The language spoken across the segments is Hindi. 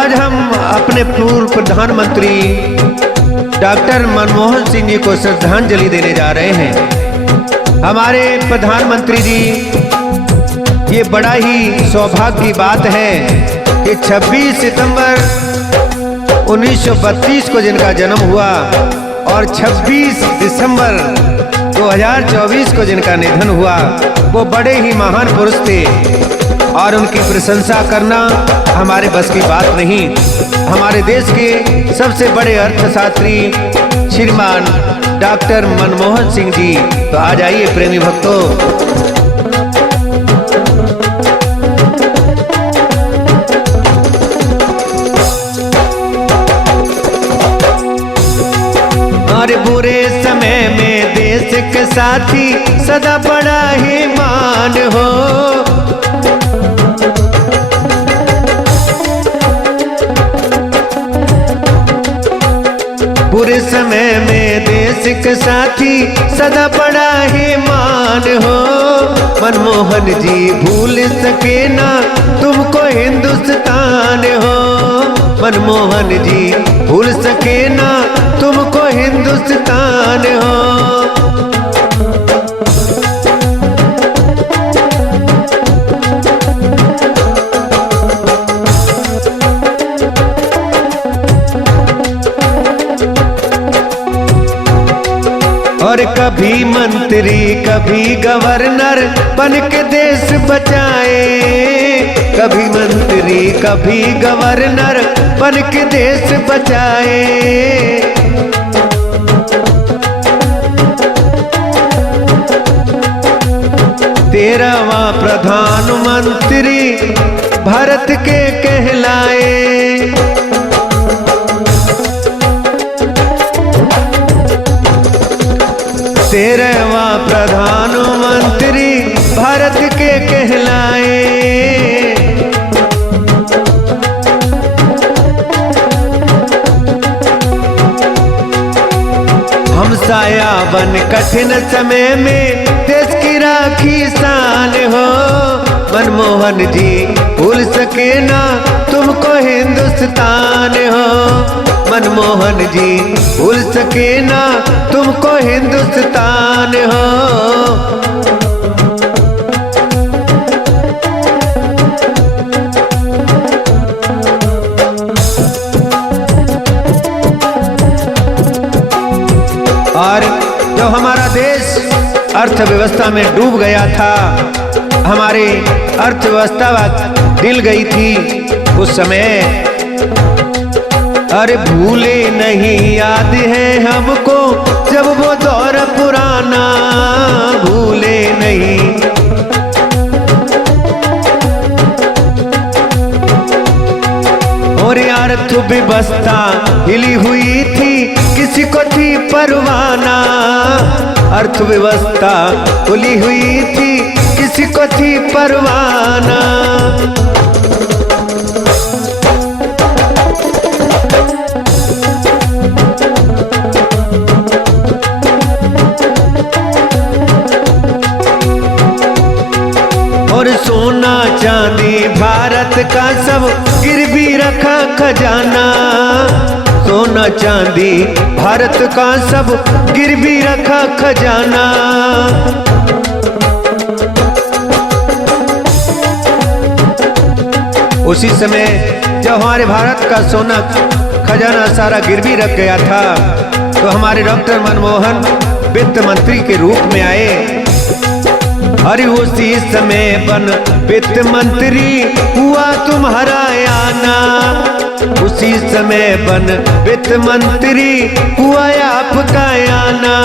आज हम अपने पूर्व प्रधानमंत्री डॉक्टर मनमोहन सिंह जी को श्रद्धांजलि देने जा रहे हैं। हमारे प्रधानमंत्री जी, ये बड़ा ही सौभाग्य की बात है कि 26 सितंबर 1932 को जिनका जन्म हुआ और 26 दिसंबर 2024 को जिनका निधन हुआ, वो बड़े ही महान पुरुष थे और उनकी प्रशंसा करना हमारे बस की बात नहीं। हमारे देश के सबसे बड़े अर्थशास्त्री श्रीमान डॉक्टर मनमोहन सिंह जी। तो आ जाइए प्रेमी भक्तों। और बुरे समय में देश के साथी सदा बड़ा ही मान हो। बुरे समय में देश के साथी सदा बड़ा ही मान हो। मनमोहन जी भूल सके ना तुमको हिंदुस्तान हो। मनमोहन जी भूल सके ना तुमको हिंदुस्तान हो। और कभी मंत्री कभी गवर्नर बन के देश बचाए। कभी मंत्री कभी गवर्नर बन के देश बचाए। 13वां प्रधानमंत्री भारत के कहलाए। 13वां प्रधानमंत्री भारत के कहलाए। हमसाया बन कठिन समय में देश की राखी शान हो। मनमोहन जी भूल सके ना तुमको हिंदुस्तान हो। मनमोहन जी भूल सके ना तुमको हिंदुस्तान हो। और जो हमारा देश अर्थव्यवस्था में डूब गया था, हमारी अर्थव्यवस्था हिल गई थी उस समय, अरे भूले नहीं याद है हमको जब वो दौर पुराना। भूले नहीं और अर्थव्यवस्था हिली हुई थी, किसी को थी परवाना। अर्थव्यवस्था हिली हुई थी, किसी को थी परवाना। और सोना चांदी भारत का सब गिरवी रखा खजाना। सोना चांदी भारत का सब गिरवी रखा खजाना। उसी समय जब हमारे भारत का सोना खजाना सारा गिरवी रख गया था, तो हमारे डॉक्टर मनमोहन वित्त मंत्री के रूप में आए। अरे उसी समय बन वित्त मंत्री हुआ तुम्हारा आना। उसी समय बन वित्त मंत्री हुआ आपका आना।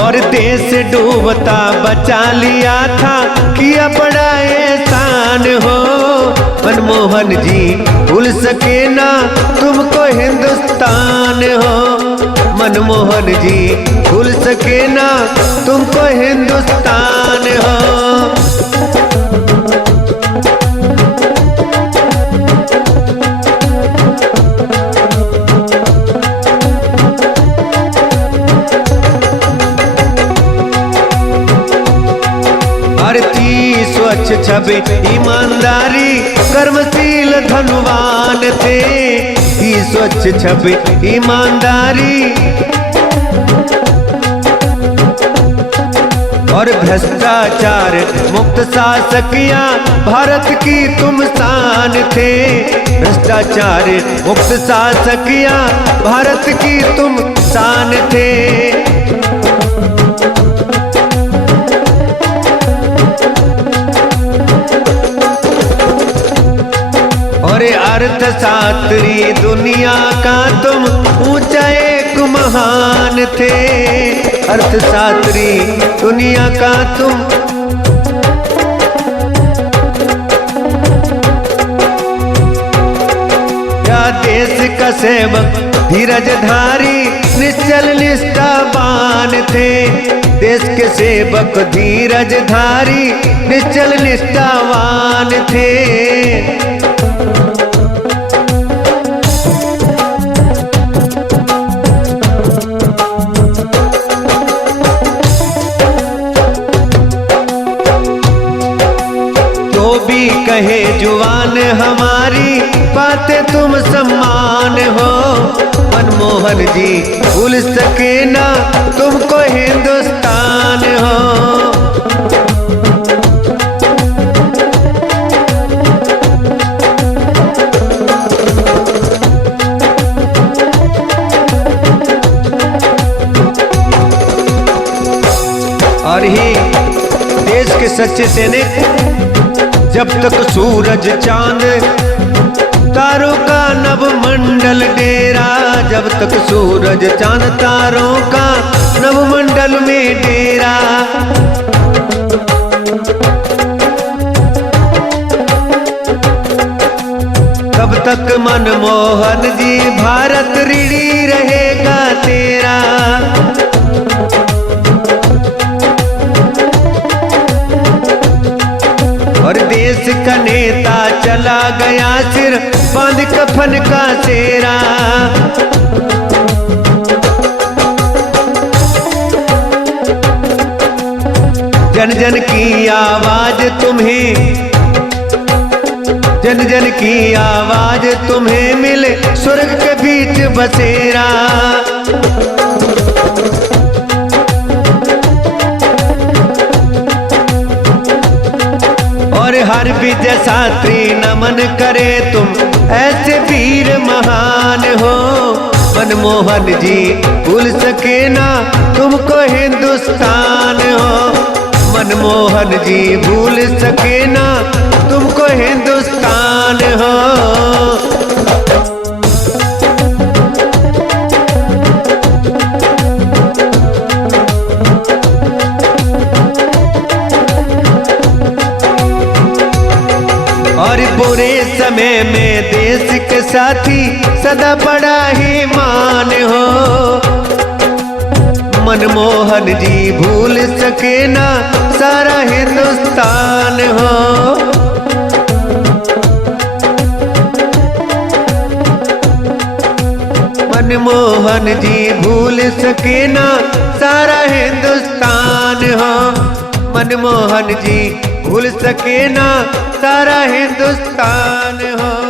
और देश डूबता बचा लिया था, किया बड़ा एहसान हो। मनमोहन जी भूल सके ना तुमको हिंदुस्तान हो। मनमोहन जी भूल सके ना तुमको हिंदुस्तान हो। छवि ईमानदारी कर्मशील धनवान थे। ही स्वच्छ छवि ईमानदारी और भ्रष्टाचार मुक्त शासकिया भारत की तुम शान थे। भ्रष्टाचार मुक्त शासकिया भारत की तुम शान थे। और अर्थशास्त्री दुनिया का तुम ऊंचा एक महान थे। अर्थशास्त्री दुनिया का तुम या देश का सेवक धीरजधारी निश्चल निष्ठावान थे। देश के सेवक धीरजधारी निश्चल निष्ठावान थे। कहे जुबान हमारी बातें तुम सम्मान हो। मनमोहन जी भूल सके ना तुमको हिंदुस्तान हो। और ही देश के सच्चे सैनिक जब तक सूरज चांद तारों का नव मंडल डेरा। जब तक सूरज चांद तारों का नव मंडल में डेरा। तब तक मनमोहन जी भारत ऋणी रहेगा तेरा। और देश का नेता चला गया सिर बांध कफन का सेरा। जन जन की आवाज तुम्हें, जन जन की आवाज तुम्हें मिले स्वर्ग के बीच बसेरा। हर विजय शास्त्री नमन करे तुम ऐसे वीर महान हो। मनमोहन जी भूल सके ना तुमको हिंदुस्तान हो। मनमोहन जी भूल सके ना तुमको हिंदुस्तान हो। और बुरे समय में देश के साथी सदा बड़ा ही मान हो। मनमोहन जी भूल सके ना सारा हिंदुस्तान हो। मनमोहन जी भूल सके ना सारा हिंदुस्तान हो। मनमोहन जी भूल सके ना सारा हिंदुस्तान हो।